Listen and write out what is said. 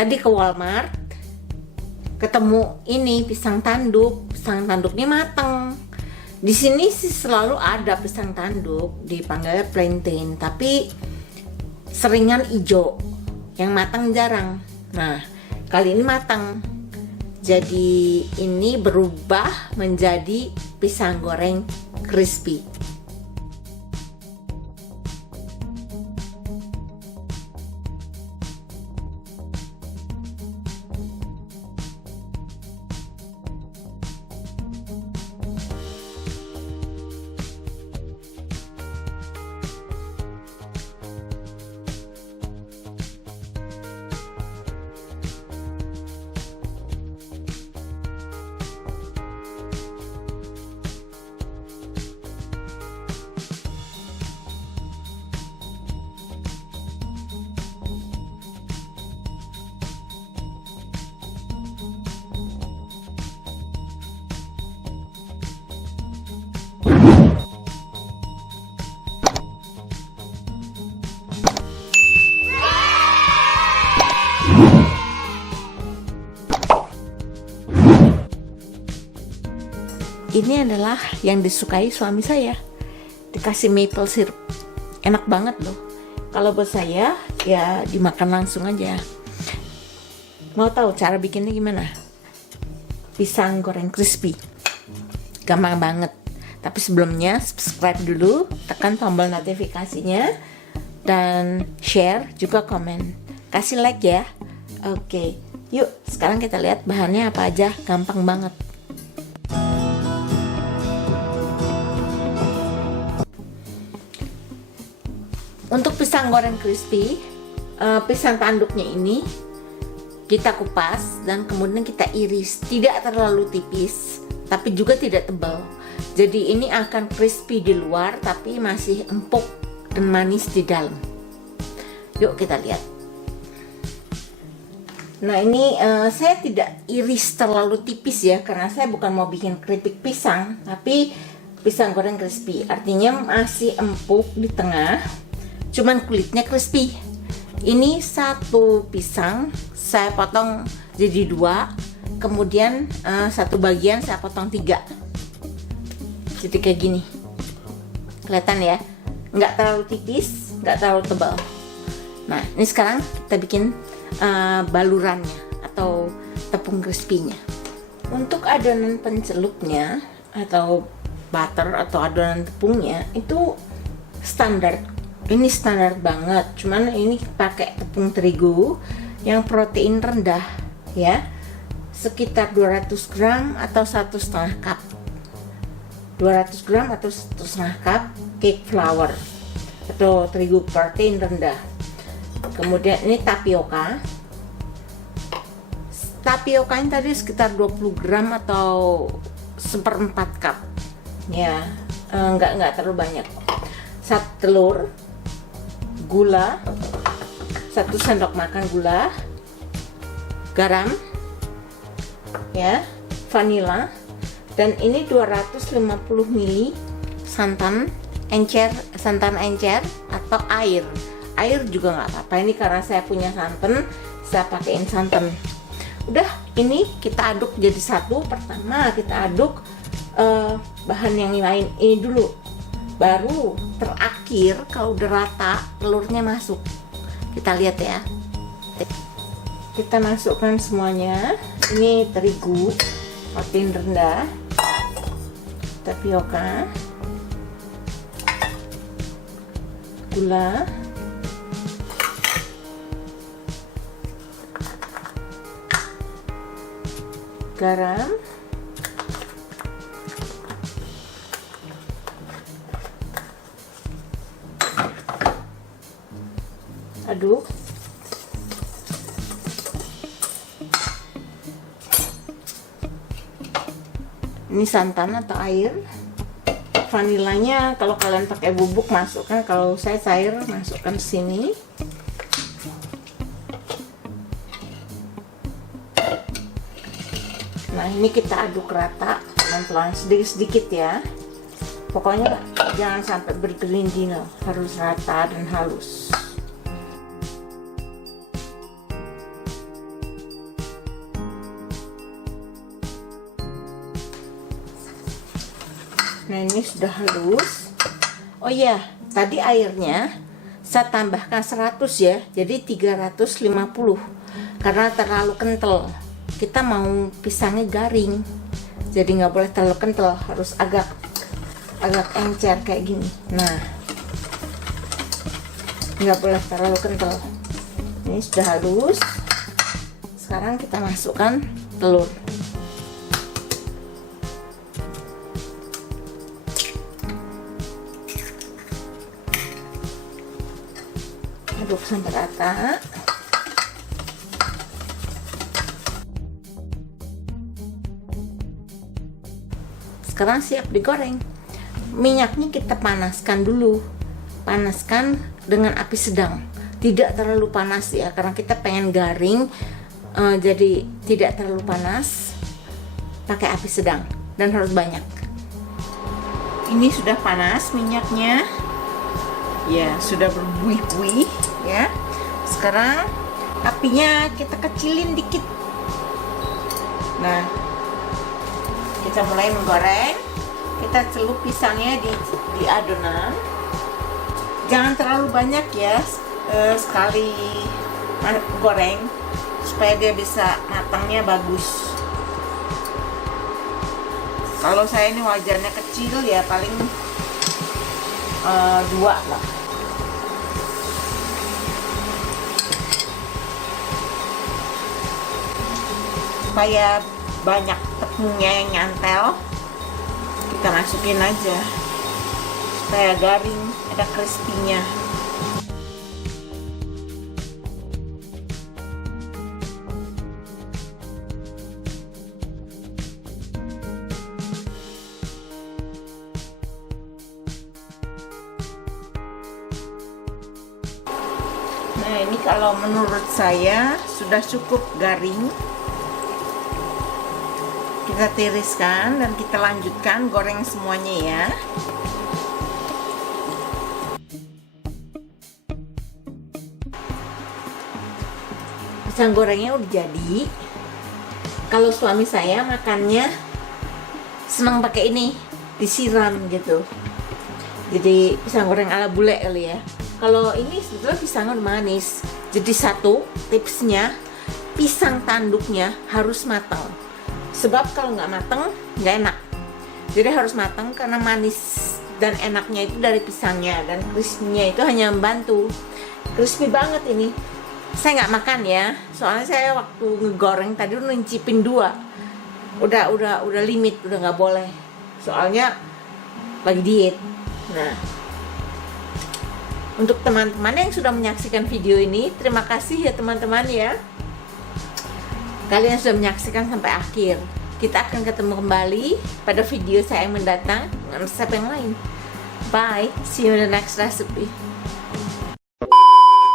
tadi ke Walmart, ketemu ini pisang tanduk. Pisang tanduknya mateng. Di sini sih selalu ada pisang tanduk, dipanggilnya plantain, tapi seringan hijau, yang matang jarang. Nah, kali ini matang. Jadi ini berubah menjadi pisang goreng crispy. Ini adalah yang disukai suami saya, dikasih maple syrup, enak banget loh. Kalau buat saya ya dimakan langsung aja. Mau tahu cara bikinnya gimana? Pisang goreng crispy, gampang banget. Tapi sebelumnya subscribe dulu, tekan tombol notifikasinya, dan share juga komen, kasih like ya. Oke, yuk sekarang kita lihat bahannya apa aja, gampang banget. Untuk pisang goreng crispy, pisang tanduknya ini kita kupas dan kemudian kita iris, tidak terlalu tipis tapi juga tidak tebal. Jadi ini akan crispy di luar tapi masih empuk dan manis di dalam. Yuk kita lihat. Nah ini saya tidak iris terlalu tipis ya, karena saya bukan mau bikin keripik pisang, tapi pisang goreng crispy, artinya masih empuk di tengah, cuman kulitnya crispy. Ini satu pisang saya potong jadi dua, kemudian satu bagian saya potong tiga, jadi kayak gini. Kelihatan ya, nggak terlalu tipis, nggak terlalu tebal. Nah ini sekarang kita bikin balurannya atau tepung crispy-nya. Untuk adonan pencelupnya atau butter atau adonan tepungnya itu standar. Ini standar banget, cuman ini pakai tepung terigu yang protein rendah ya, sekitar 200 gram atau 1,5 cup. 200 gram atau 1,5 cup cake flour atau terigu protein rendah. Kemudian ini tapioka. Tapiokanya tadi sekitar 20 gram atau 1/4 cup ya, nggak terlalu banyak. 1 telur, gula 1 sendok makan gula, garam ya, vanila, dan ini 250 ml santan encer atau air juga nggak apa-apa. Ini karena saya punya santan, saya pakaiin santan. Udah, ini kita aduk jadi satu. Pertama kita aduk bahan yang lain ini dulu, baru terakhir kalau udah rata telurnya masuk. Kita lihat ya, kita masukkan semuanya. Ini terigu protein rendah, tapioka, gula, garam, aduk. Ini santan atau air. Vanilanya kalau kalian pakai bubuk masukkan, kalau saya cair masukkan sini. Nah ini kita aduk rata pelan-pelan, sedikit-sedikit ya. Pokoknya jangan sampai bergelinding, harus rata dan halus. Nah, ini sudah halus. Oh ya, tadi airnya saya tambahkan 100 ya, jadi 350 karena terlalu kental. Kita mau pisangnya garing, jadi nggak boleh terlalu kental, harus agak encer kayak gini. Nah, nggak boleh terlalu kental. Ini sudah halus. Sekarang kita masukkan telur. Aduk sampai rata. Sekarang siap digoreng. Minyaknya kita panaskan dulu. Panaskan dengan api sedang. Tidak terlalu panas ya, karena kita pengen garing. Jadi tidak terlalu panas. Pakai api sedang dan harus banyak. Ini sudah panas minyaknya. Ya, sudah berbuih-buih ya. Sekarang apinya kita kecilin dikit. Nah, kita mulai menggoreng. Kita celup pisangnya di adonan. Jangan terlalu banyak ya, sekali goreng supaya dia bisa matangnya bagus. Kalau saya ini wajannya kecil ya, paling 2 lah. Supaya banyak tepungnya yang nyantel, kita masukin aja supaya garing, ada crispy-nya. Nah, ini kalau menurut saya sudah cukup garing. Kita tiriskan dan kita lanjutkan goreng semuanya ya. Pisang gorengnya udah jadi. Kalau suami saya makannya senang pakai ini, disiram gitu. Jadi pisang goreng ala bule kali ya. Kalau ini sebetulnya pisangnya udah manis. Jadi satu tipsnya, pisang tanduknya harus matang. Sebab kalau nggak matang nggak enak. Jadi harus matang karena manis dan enaknya itu dari pisangnya, dan crispy-nya itu hanya membantu. Crispy banget ini. Saya nggak makan ya, soalnya saya waktu ngegoreng tadi udah nyicipin 2. Udah limit, udah nggak boleh. Soalnya lagi diet. Nah, untuk teman-teman yang sudah menyaksikan video ini, terima kasih ya teman-teman ya. Kalian sudah menyaksikan sampai akhir. Kita akan ketemu kembali pada video saya yang mendatang dengan resep yang lain. Bye, see you in the next recipe.